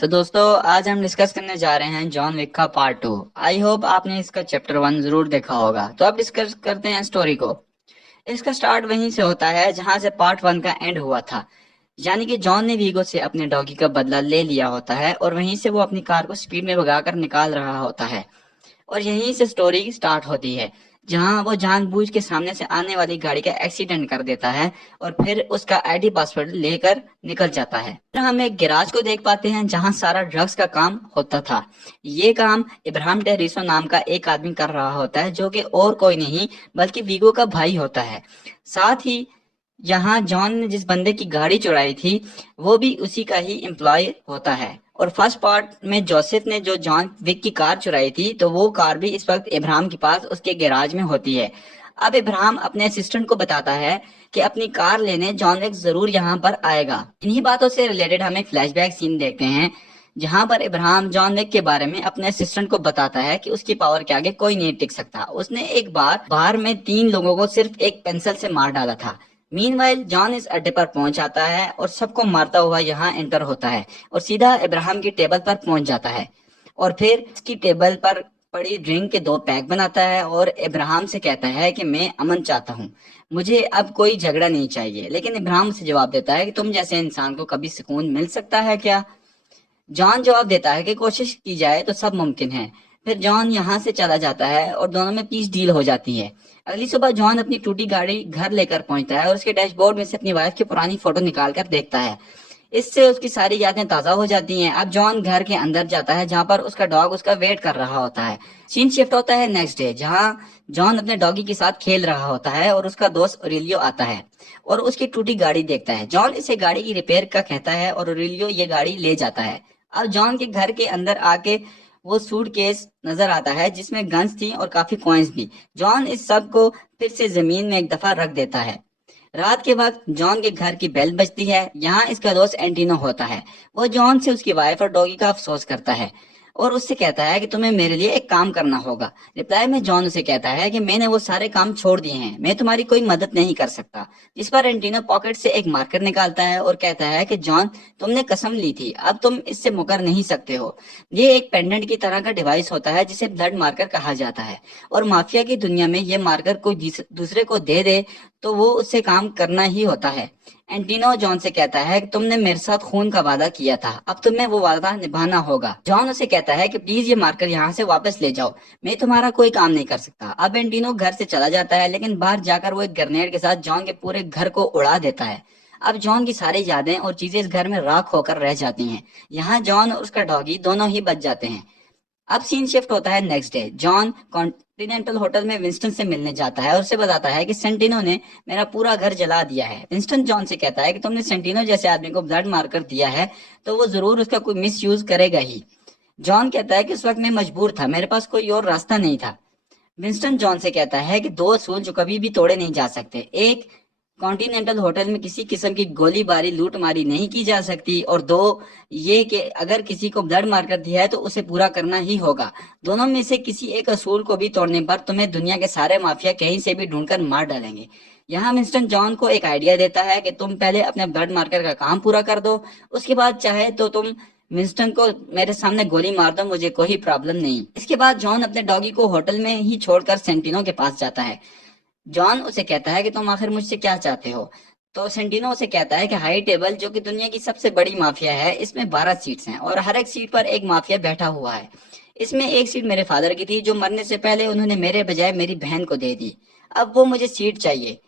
तो दोस्तों आज हम डिस्कस करने जा रहे हैं जॉन विक का पार्ट 2। आई होप आपने इसका चैप्टर 1 जरूर देखा होगा। तो अब डिस्कस करते हैं स्टोरी को। इसका स्टार्ट वहीं से होता है जहां से पार्ट 1 का एंड हुआ था। यानी कि जॉन ने वीगो से अपने डॉगी का बदला ले लिया होता है और वहीं से वो अपनी कार को स्पीड में भगाकर निकाल रहा होता है। और यहीं से स्टोरी स्टार्ट होती है जहां वो जानबूझ के सामने से आने वाली गाड़ी का एक्सीडेंट कर देता है और फिर उसका आईडी पासवर्ड लेकर निकल जाता है। फिर हम एक गैराज को देख पाते हैं जहां सारा ड्रग्स का काम होता था। ये काम इब्राहिम टेरिसो नाम का एक आदमी कर रहा होता है जो कि और कोई नहीं बल्कि वीगो का भाई होता है। साथ ही यहाँ जॉन ने जिस बंदे की गाड़ी चुराई थी वो भी उसी का ही एम्प्लॉय होता है। और फर्स्ट पार्ट में जोसेफ ने जो जॉन विक की कार चुराई थी तो वो कार भी इस वक्त इब्राहिम के पास उसके गैराज में होती है। अब इब्राहिम अपने असिस्टेंट को बताता है कि अपनी कार लेने जॉन विक जरूर यहाँ पर आएगा। इन्हीं बातों से रिलेटेड हम एक फ्लैशबैक सीन देखते हैं जहां पर इब्राहिम जॉन विक के बारे में अपने असिस्टेंट को बताता है कि उसकी पावर के आगे कोई नहीं टिक सकता। उसने एक बार बार में 3 लोगों को सिर्फ एक पेंसिल से मार डाला था। मीनवाइल जॉन इस अड्डे पर पहुंच जाता है और सबको मारता हुआ यहाँ एंटर होता है और सीधा इब्राहिम की टेबल पर पहुंच जाता है और फिर उसकी टेबल पर पड़ी ड्रिंक के 2 पैक बनाता है और इब्राहिम से कहता है कि मैं अमन चाहता हूँ, मुझे अब कोई झगड़ा नहीं चाहिए। लेकिन इब्राहिम उसे जवाब देता है कि तुम जैसे इंसान को कभी सुकून मिल सकता है क्या। जॉन जवाब देता है कि कोशिश की जाए तो सब मुमकिन है। फिर जॉन यहाँ से चला जाता है और दोनों में पीस डील हो जाती है। अगली सुबह जॉन अपनी टूटी गाड़ी घर लेकर पहुंचता है और उसके डैशबोर्ड में से अपनी वाइफ की पुरानी फोटो निकाल कर देखता है। इससे उसकी सारी यादें ताजा हो जाती हैं। अब जॉन घर के अंदर जाता है जहां पर उसका डॉग उसका वेट कर रहा होता है। सीन शिफ्ट होता है नेक्स्ट डे जहां जॉन अपने डॉगी के साथ खेल रहा होता है और उसका दोस्त ओरेलियो आता है और उसकी टूटी गाड़ी देखता है। जॉन इसे गाड़ी की रिपेयर का कहता है और ओरेलियो ये गाड़ी ले जाता है। अब जॉन के घर के अंदर आके वो सूटकेस नजर आता है जिसमें गन्स थी और काफी कॉइन्स भी। जॉन इस सब को फिर से जमीन में एक दफा रख देता है। रात के वक्त जॉन के घर की बेल बजती है। यहाँ इसका दोस्त एंटीनो होता है। वो जॉन से उसकी वाइफ और डॉगी का अफसोस करता है और उससे कहता है कि तुम्हें मेरे लिए एक काम करना होगा। रिप्लाई में जॉन उसे कहता है कि मैंने वो सारे काम छोड़ दिए हैं, मैं तुम्हारी कोई मदद नहीं कर सकता। इस पर एंटीनो पॉकेट से एक मार्कर निकालता है और कहता है कि जॉन, तुमने कसम ली थी, अब तुम इससे मुकर नहीं सकते हो। ये एक पेंडेंट की तरह का डिवाइस होता है जिसे ब्लड मार्कर कहा जाता है और माफिया की दुनिया में ये मार्कर कोई दूसरे को दे दे तो वो उससे काम करना ही होता है। एंटीनो जॉन से कहता है कि तुमने मेरे साथ खून का वादा किया था, अब तुम्हें वो वादा निभाना होगा। जॉन उसे कहता है कि प्लीज ये मार्कर यहाँ से वापस ले जाओ, मैं तुम्हारा कोई काम नहीं कर सकता। अब एंटीनो घर से चला जाता है लेकिन बाहर जाकर वो एक ग्रेनेड के साथ जॉन के पूरे घर को उड़ा देता है। अब जॉन की सारी यादें और चीजें इस घर में राख होकर रह जाती हैं। यहाँ जॉन और उसका डॉगी दोनों ही बच जाते हैं। अब सीन शिफ्ट होता है next day. John continental hotel में विंस्टन से मिलने जाता है और उसे बताता है कि सेंटिनो ने मेरा पूरा घर जला दिया है। विंस्टन जॉन से कहता है कि तुमने सेंटिनो जैसे आदमी को ब्लड मारकर दिया है तो वो जरूर उसका कोई मिस यूज करेगा ही। जॉन कहता है कि उस वक्त मैं मजबूर था, मेरे पास कोई और रास्ता नहीं था। विंस्टन जॉन से कहता है कि 2 असूल जो कभी भी तोड़े नहीं जा सकते। एक, कॉन्टिनेंटल होटल में किसी किस्म की गोलीबारी लूटमारी नहीं की जा सकती, और 2, ये कि अगर किसी को ब्लड मार कर दिया है तो उसे पूरा करना ही होगा। दोनों में से किसी एक असूल को भी तोड़ने पर तुम्हें दुनिया के सारे माफिया कहीं से भी ढूंढकर मार डालेंगे। यहाँ विंस्टन जॉन को एक आइडिया देता है कि तुम पहले अपने ब्लड मार्कर का काम पूरा कर दो, उसके बाद चाहे तो तुम विंस्टन को मेरे सामने गोली मार दो, मुझे कोई प्रॉब्लम नहीं। इसके बाद जॉन अपने डॉगी को होटल में ही छोड़कर सेंटिनो के पास जाता है। जॉन उसे कहता है कि तुम आखिर मुझसे क्या चाहते हो। तो सेंटिनो उसे कहता है कि हाई टेबल जो कि दुनिया की सबसे बड़ी माफिया है, इसमें 12 सीट्स हैं और हर एक सीट पर एक माफिया बैठा हुआ है। इसमें एक सीट मेरे फादर की थी जो मरने से पहले उन्होंने मेरे बजाय मेरी बहन को दे दी। अब वो मुझे सीट चाहिए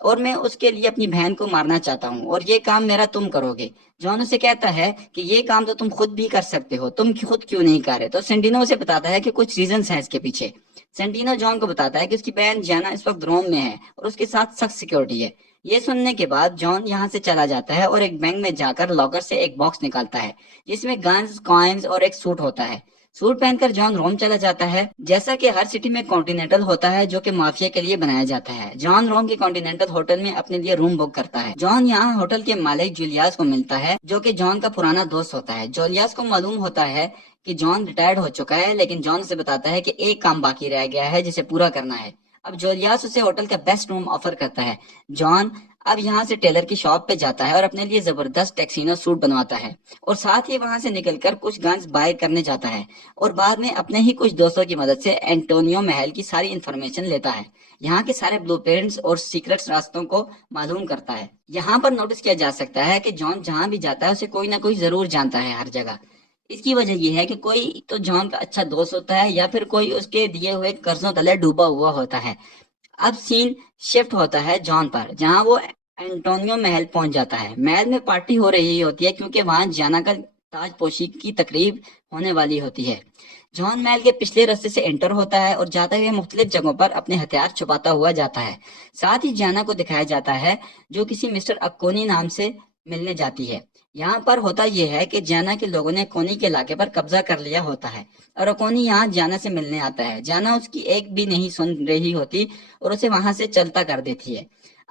और मैं उसके लिए अपनी बहन को मारना चाहता हूँ और ये काम मेरा तुम करोगे। जॉन उसे कहता है कि ये काम तो तुम खुद भी कर सकते हो, तुम खुद क्यों नहीं कर रहे। तो सेंटिनो उसे बताता है कि कुछ रीजंस हैं इसके पीछे। सेंटिनो जॉन को बताता है कि उसकी बहन जियाना इस वक्त रोम में है और उसके साथ सख्त सिक्योरिटी है। ये सुनने के बाद जॉन यहाँ से चला जाता है और एक बैंक में जाकर लॉकर से एक बॉक्स निकालता है जिसमें गन्स, कॉइन्स और एक सूट होता है। सूट पहनकर जॉन रोम चला जाता है। जैसा कि हर सिटी में कॉन्टिनेंटल होता है जो कि माफिया के लिए बनाया जाता है, जॉन रोम के कॉन्टिनेंटल होटल में अपने लिए रूम बुक करता है। जॉन यहाँ होटल के मालिक जूलियास को मिलता है जो कि जॉन का पुराना दोस्त होता है। जूलियास को मालूम होता है कि जॉन रिटायर्ड हो चुका है, लेकिन जॉन से बताता है कि एक काम बाकी रह गया है जिसे पूरा करना है। अब जूलियास उसे होटल का बेस्ट रूम ऑफर करता है। जॉन اب یہاں سے ٹیلر کی شاپ پہ جاتا ہے اور اپنے لیے زبردست ٹیکسینو سوٹ بنواتا ہے اور ساتھ ہی وہاں سے نکل کر کچھ گنز بائی کرنے جاتا ہے اور بعد میں اپنے ہی کچھ دوستوں کی مدد سے اینٹونیو محل کی ساری انفارمیشن لیتا ہے، یہاں کے سارے بلو پرنٹس اور سیکرٹس راستوں کو معلوم کرتا ہے۔ یہاں پر نوٹس کیا جا سکتا ہے کہ جان جہاں بھی جاتا ہے اسے کوئی نہ کوئی ضرور جانتا ہے ہر جگہ۔ اس کی وجہ یہ ہے کہ کوئی تو جان کا اچھا دوست ہوتا ہے یا پھر کوئی اس کے دیے ہوئے قرضوں تلے ڈوبا ہوا ہوتا ہے۔ اب سین شفٹ ہوتا ہے جان پر، جہاں وہ اینٹونیو محل پہنچ جاتا ہے۔ محل میں پارٹی ہو رہی ہوتی ہے کیونکہ وہاں جانا کا تاج پوشی کی تقریب ہونے والی ہوتی ہے۔ جان محل کے پچھلے راستے سے انٹر ہوتا ہے اور جاتے ہوئے مختلف جگہوں پر اپنے ہتھیار چھپاتا ہوا جاتا ہے۔ ساتھ ہی جانا کو دکھایا جاتا ہے جو کسی مسٹر اکونی نام سے ملنے جاتی ہے۔ یہاں پر ہوتا یہ ہے کہ جانا کے لوگوں نے کونی کے علاقے پر قبضہ کر لیا ہوتا ہے اور اکونی یہاں جانا سے ملنے آتا ہے۔ جانا اس کی ایک بھی نہیں سن رہی ہوتی اور اسے وہاں سے چلتا کر دیتی ہے۔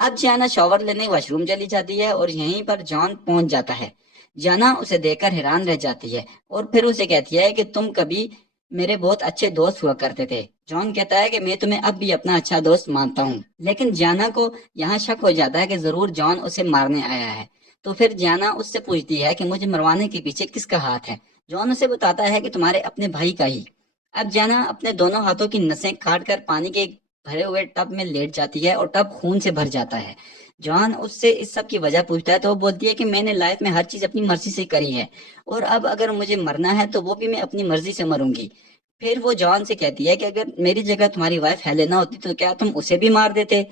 اب جانا شاور لینے واش روم چلی جاتی ہے اور یہیں پر جان پہنچ جاتا ہے۔ جانا اسے دیکھ کر حیران رہ جاتی ہے اور پھر اسے کہتی ہے کہ تم کبھی میرے بہت اچھے دوست ہوا کرتے تھے۔ جان کہتا ہے کہ میں تمہیں اب بھی اپنا اچھا دوست مانتا ہوں، لیکن جانا کو یہاں شک ہو جاتا ہے کہ ضرور جان اسے مارنے آیا ہے۔ تو پھر جانا اس سے پوچھتی ہے کہ مجھے مروانے کے پیچھے کس کا ہاتھ ہے؟ جان اسے بتاتا ہے کہ تمہارے اپنے بھائی کا ہی۔ اب جانا اپنے دونوں ہاتھوں کی نسیں کاٹ کر پانی کے بھرے ہوئے ٹب میں لیٹ جاتی ہے اور ٹب خون سے بھر جاتا ہے۔ جان اس سے اس سب کی وجہ پوچھتا ہے تو وہ بولتی ہے کہ میں نے لائف میں ہر چیز اپنی مرضی سے کری ہے اور اب اگر مجھے مرنا ہے تو وہ بھی میں اپنی مرضی سے مروں گی۔ پھر وہ جان سے کہتی ہے کہ اگر میری جگہ تمہاری وائف ہیلینا ہوتی تو کیا تم اسے بھی مار دیتے؟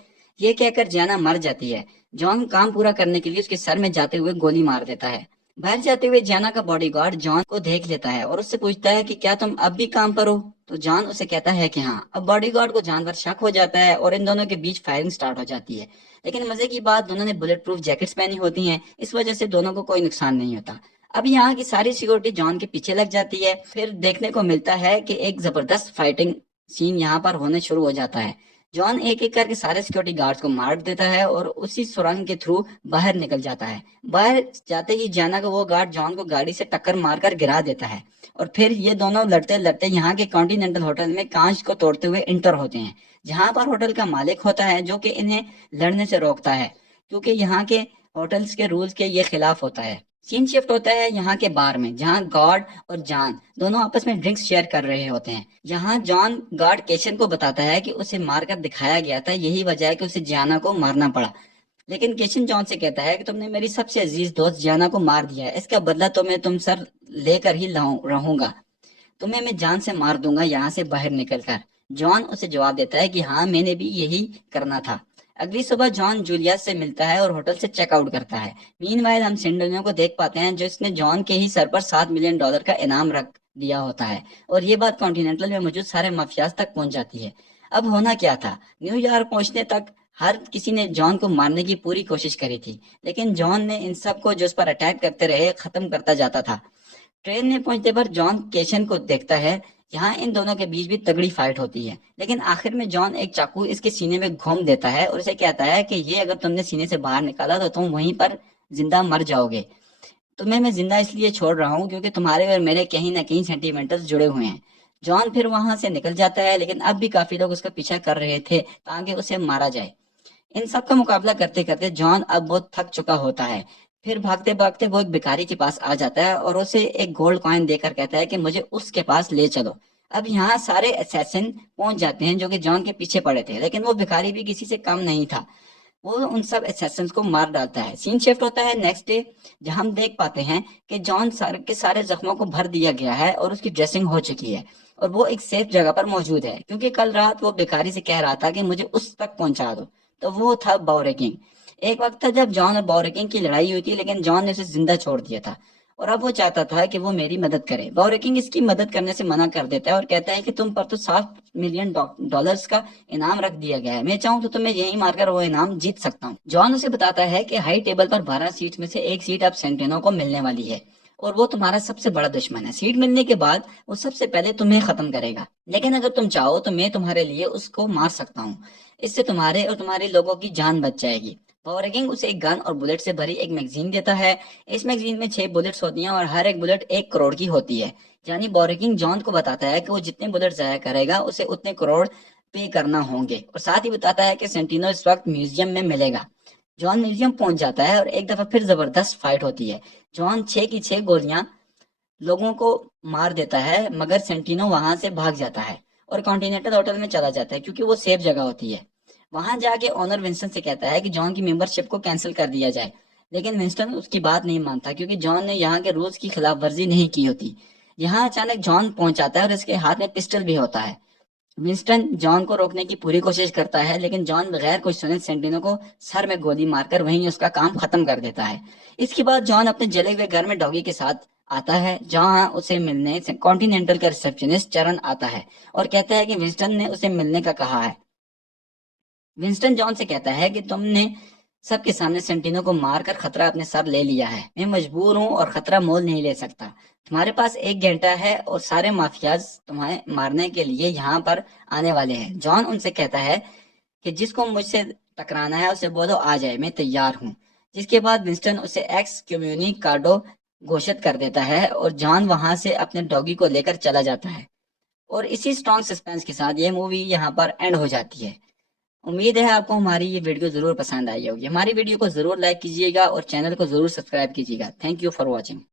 یہ کہہ کر جانا مر جاتی ہے۔ جان کام پورا کرنے کے لیے اس کے سر میں جاتے ہوئے گولی مار دیتا ہے۔ باہر جاتے ہوئے جانا کا باڈی گارڈ جان کو دیکھ لیتا ہے اور اس سے پوچھتا ہے کہ کیا تم اب بھی کام پر ہو؟ تو جان اسے کہتا ہے کہ ہاں۔ اب باڈی گارڈ کو جان پر شک ہو جاتا ہے اور ان دونوں کے بیچ فائرنگ سٹارٹ ہو جاتی ہے، لیکن مزے کی بات دونوں نے بلٹ پروف جیکٹس پہنی ہوتی ہیں، اس وجہ سے دونوں کو کوئی نقصان نہیں ہوتا۔ اب یہاں کی ساری سیکورٹی جان کے پیچھے لگ جاتی ہے۔ پھر دیکھنے کو ملتا ہے کہ ایک زبردست فائٹنگ سین یہاں پر ہونے شروع ہو جاتا ہے۔ جان ایک ایک کر کے سارے سیکورٹی گارڈز کو مار دیتا ہے اور اسی سرنگ کے تھرو باہر نکل جاتا ہے۔ باہر جاتے ہی جانا کا وہ گارڈ جان کو گاڑی سے ٹکر مار کر گرا دیتا ہے اور پھر یہ دونوں لڑتے لڑتے یہاں کے کانٹیننٹل ہوٹل میں کانچ کو توڑتے ہوئے انٹر ہوتے ہیں، جہاں پر ہوٹل کا مالک ہوتا ہے جو کہ انہیں لڑنے سے روکتا ہے کیونکہ یہاں کے ہوٹلز کے رولز کے یہ خلاف ہوتا ہے۔ سین شفٹ ہوتا ہے یہاں کے بار میں، جہاں گارڈ اور جان دونوں آپس میں ڈرنکس شیئر کر رہے ہوتے ہیں۔ یہاں جان گارڈ کیشن کو بتاتا ہے کہ اسے مار کر دکھایا گیا تھا، یہی وجہ ہے کہ اسے جانا کو مارنا پڑا، لیکن کیشن جان سے کہتا ہے کہ تم نے میری سب سے عزیز دوست جانا کو مار دیا ہے، اس کا بدلہ تو میں تم سر لے کر ہی رہوں گا، تمہیں میں جان سے مار دوں گا یہاں سے باہر نکل کر۔ جان اسے جواب دیتا ہے کہ ہاں میں نے بھی یہی کرنا تھا۔ اگلی صبح جان جولیا سے ملتا ہے اور ہوٹل سے چیک آؤٹ کرتا ہے۔ مین وائل ہم سینڈونیو کو دیکھ پاتے ہیں جو اس نے جان کے ہی سر پر $7 ملین کا انعام رکھ دیا ہوتا ہے اور یہ بات کانٹیننٹل میں موجود سارے مافیاز تک پہنچ جاتی ہے۔ اب ہونا کیا تھا، نیو یارک پہنچنے تک ہر کسی نے جان کو مارنے کی پوری کوشش کری تھی، لیکن جان نے ان سب کو جو اس پر اٹیک کرتے رہے ختم کرتا جاتا تھا۔ ٹرین میں پہنچنے پر جان کیشن کو دیکھتا ہے، یہاں ان دونوں کے بیچ بھی تگڑی فائٹ ہوتی ہے، لیکن آخر میں جان ایک چاقو اس کے سینے میں گھوم دیتا ہے اور اسے کہتا ہے کہ یہ اگر تم نے سینے سے باہر نکالا تو تم وہیں پر زندہ مر جاؤ گے، تمہیں میں زندہ اس لیے چھوڑ رہا ہوں کیونکہ تمہارے اور میرے کہیں نہ کہیں سینٹیمنٹل جڑے ہوئے ہیں۔ جان پھر وہاں سے نکل جاتا ہے، لیکن اب بھی کافی لوگ اس کا پیچھا کر رہے تھے تاکہ اسے مارا جائے۔ ان سب کا مقابلہ کرتے کرتے جان اب بہت تھک چکا ہوتا ہے۔ پھر بھاگتے بھاگتے وہ ایک بھکاری کے پاس آ جاتا ہے اور اسے ایک گولڈ کوائن دے کر کہتا ہے کہ مجھے اس کے پاس لے چلو۔ اب یہاں سارے اسیسن پہنچ جاتے ہیں جو کہ جان کے پیچھے پڑے تھے، لیکن وہ بھکاری بھی کسی سے کم نہیں تھا، وہ ان سب اسیسنز کو مار ڈالتا ہے۔ سین شفٹ ہوتا ہے نیکسٹ ڈے، جہاں ہم دیکھ پاتے ہیں کہ جان کے سارے زخموں کو بھر دیا گیا ہے اور اس کی ڈریسنگ ہو چکی ہے اور وہ ایک سیف جگہ پر موجود ہے کیونکہ کل رات وہ بھکاری سے کہہ رہا تھا کہ مجھے اس تک پہنچا دو، تو وہ تھا باوریکنگ۔ ایک وقت تھا جب جان اور باوریکنگ کی لڑائی ہوئی تھی، لیکن جان نے اسے زندہ چھوڑ دیا تھا اور اب وہ چاہتا تھا کہ وہ میری مدد کرے۔ باوریکنگ اس کی مدد کرنے سے منع کر دیتا ہے اور کہتا ہے کہ تم پر تو $7 ملین کا انعام رکھ دیا گیا ہے، میں چاہوں تو تمہیں یہیں مار کر وہ انعام جیت سکتا ہوں۔ جان اسے بتاتا ہے کہ ہائی ٹیبل پر 12 سیٹ میں سے ایک سیٹ اب سینٹینو کو ملنے والی ہے اور وہ تمہارا سب سے بڑا دشمن ہے، سیٹ ملنے کے بعد وہ سب سے پہلے تمہیں ختم کرے گا، لیکن اگر تم چاہو تو میں تمہارے لیے اس کو مار سکتا ہوں، اس سے تمہارے اور تمہارے لوگوں کی جان بچ جائے گی۔ باوریکنگ اسے ایک گن اور بلٹ سے بھری ایک میگزین دیتا ہے، اس میگزین میں 6 بلٹس ہوتی ہیں اور ہر ایک بلٹ 1 کروڑ کی ہوتی ہے، یعنی باوریکنگ جان کو بتاتا ہے کہ وہ جتنے بلٹ ضائع کرے گا اسے اتنے کروڑ پے کرنا ہوں گے، اور ساتھ ہی بتاتا ہے کہ سینٹینو اس وقت میوزیم میں ملے گا۔ जॉन म्यूजियम पहुंच जाता है और एक दफा फिर जबरदस्त फाइट होती है। जॉन 6 की 6 गोलियां लोगों को मार देता है, मगर सेंटिनो वहां से भाग जाता है और कॉन्टिनेंटल होटल में चला जाता है क्योंकि वो सेफ जगह होती है। वहां जाके ओनर विंस्टन से कहता है कि जॉन की मेंबरशिप को कैंसिल कर दिया जाए, लेकिन विंस्टन उसकी बात नहीं मानता क्योंकि जॉन ने यहाँ के रूल्स की खिलाफ वर्जी नहीं की होती। यहाँ अचानक जॉन पहुंच जाता है और इसके हाथ में पिस्टल भी होता है। विंस्टन जॉन को रोकने की पूरी कोशिश करता है, लेकिन जॉन बगैर कुछ सुने सेंटिनो को सर में गोली मारकर वहीं उसका काम खत्म कर देता है। इसके बाद जॉन अपने जले हुए घर में डॉगी के साथ आता है, जहां उसे मिलने से कॉन्टिनेंटल का रिसेप्शनिस्ट चरण आता है और कहता है कि विंस्टन ने उसे मिलने का कहा है। विंस्टन जॉन से कहता है कि तुमने सबके सामने सेंटिनो को मारकर खतरा अपने सर ले लिया है। मैं मजबूर हूँ और खतरा मोल नहीं ले सकता। तुम्हारे पास 1 घंटा है और सारे माफियाज तुम्हें मारने के लिए यहाँ पर आने वाले हैं। जॉन उनसे कहता है कि जिसको मुझसे टकराना है उसे बोलो आ जाए, मैं तैयार हूँ। जिसके बाद विंस्टन उसे एक्स कम्युनिकाडो घोषित कर देता है और जॉन वहां से अपने डॉगी को लेकर चला जाता है। और इसी स्ट्रॉन्ग सस्पेंस के साथ ये मूवी यहाँ पर एंड हो जाती है। उम्मीद है आपको हमारी ये वीडियो जरूर पसंद आई होगी। हमारी वीडियो को जरूर लाइक कीजिएगा और चैनल को जरूर सब्सक्राइब कीजिएगा। Thank you for watching.